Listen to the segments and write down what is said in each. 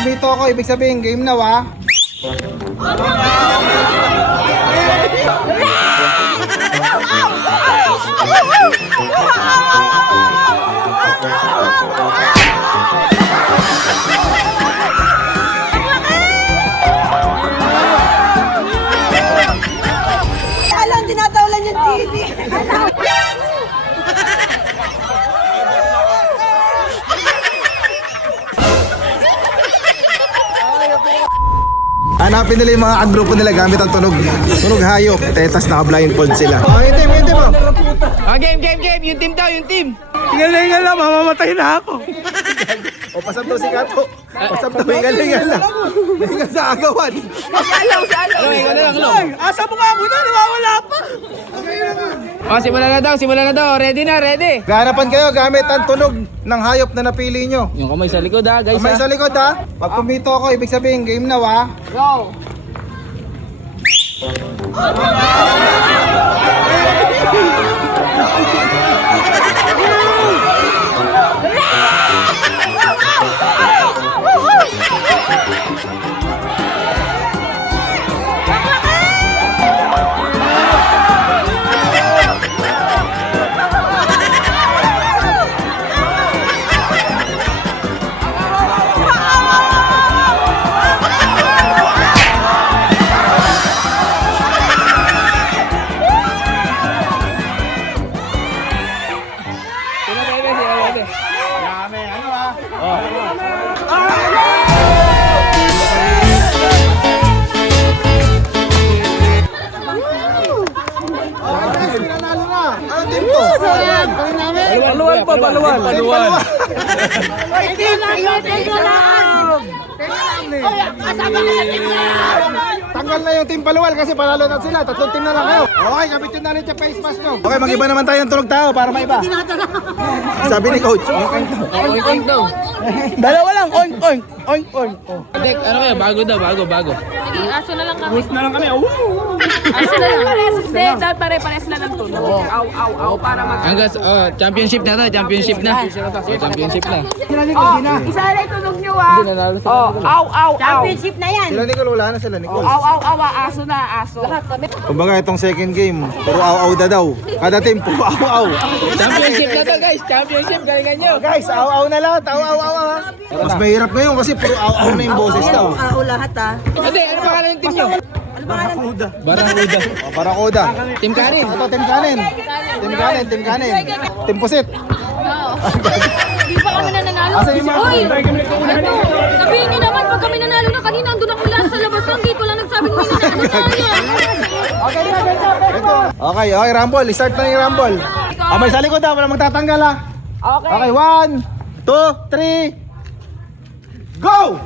pumito ako, ibig sabihin game na wa. Alam, tinatawalan yung TV. Hanapin nila yung mga agrupo nila gamit ang tunog hayop. Tetas naka-blindfold sila. Oh, yung team mo. Game. Yung team daw, yung team. Hingal lang, mamamatay na ako. O, pasap daw si Kato. Pasap daw, hingal lang. Hingal sa agawan. Ikaw na lang, Lo. Asa mo nga muna, nawawala pa. Simulan na daw. Ready na, ready. Gahanapan kayo gamit ang tunog ng hayop na napili nyo. Yung kamay sa likod ha, guys. Kamay sa likod ha. Pag pumito ako, ibig sabihin game na wa. Go! Paluan. Tanggal na yung team Paluwal kasi panalo na sila. Tatlong team na lang kayo. Okay, kapitin na rin yung face mask nyo. Okay, mag-iba naman tayo ng tunog tao para maiba. Sabi ni coach. Oink daw. Dalawa lang. Oink. Dek, ano kayo? Bago. Sige, aso na lang kami. Na lang kami. Aso na lang. Hindi, dapat pare-pares na lang tunog. Aw, para mag... Hanggang championship na to, championship na. Championship na. Isa na yung tunog nyo ah. Aw. Championship na yan. Sila Nicole, wala na sila Nicole. Aw, aso na, aso. Lahat kami. Kumbaga itong second game, puro aw-aw daw. Kada team, puro aw-aw. Championship na to, guys. Championship, galingan nyo. Guys, aw-aw na lahat. Aw-aw ha. Mas mahirap ngayon kasi puro aw-aw na yung boses daw. Ako lahat ah. Ate, ano pangalan ng team nyo? Barakuda. Parakoda. Team Kanin. Ito, team kanin. Team pusit. Di ba kami na nanalo? Asa yung mga- Hoy! Ano? Sabihin niyo naman, pag kami nanalo na kanina, andun ako lahat sa labas lang. Dito lang nagsabing may nanalo tayo. Okay, Rumble. Start na yung Rumble. May sa likod ha, wala magtatanggal ha. Okay, 1, 2, 3, go!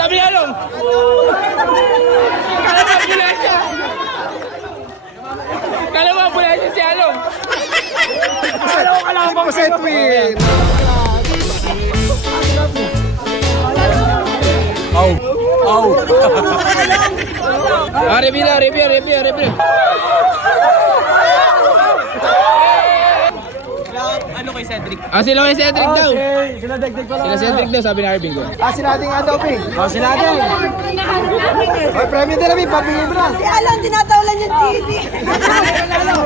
Sabi niya lang. Kala mo ambulansya si Along. Team pusit win! Ano kay Ah, sila may Cedric daw. Sila dagdag ko lang. Sila Cedric daw, sabi ni Arvin ko. Ah, sila ating Adobe. Oh, sila ating. Oh, premium din namin, pabili mo na. Si Alan, tinatawalan yung TV. Alam.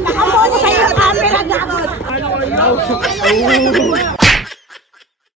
Nakamono sa'yo ang camera dapat.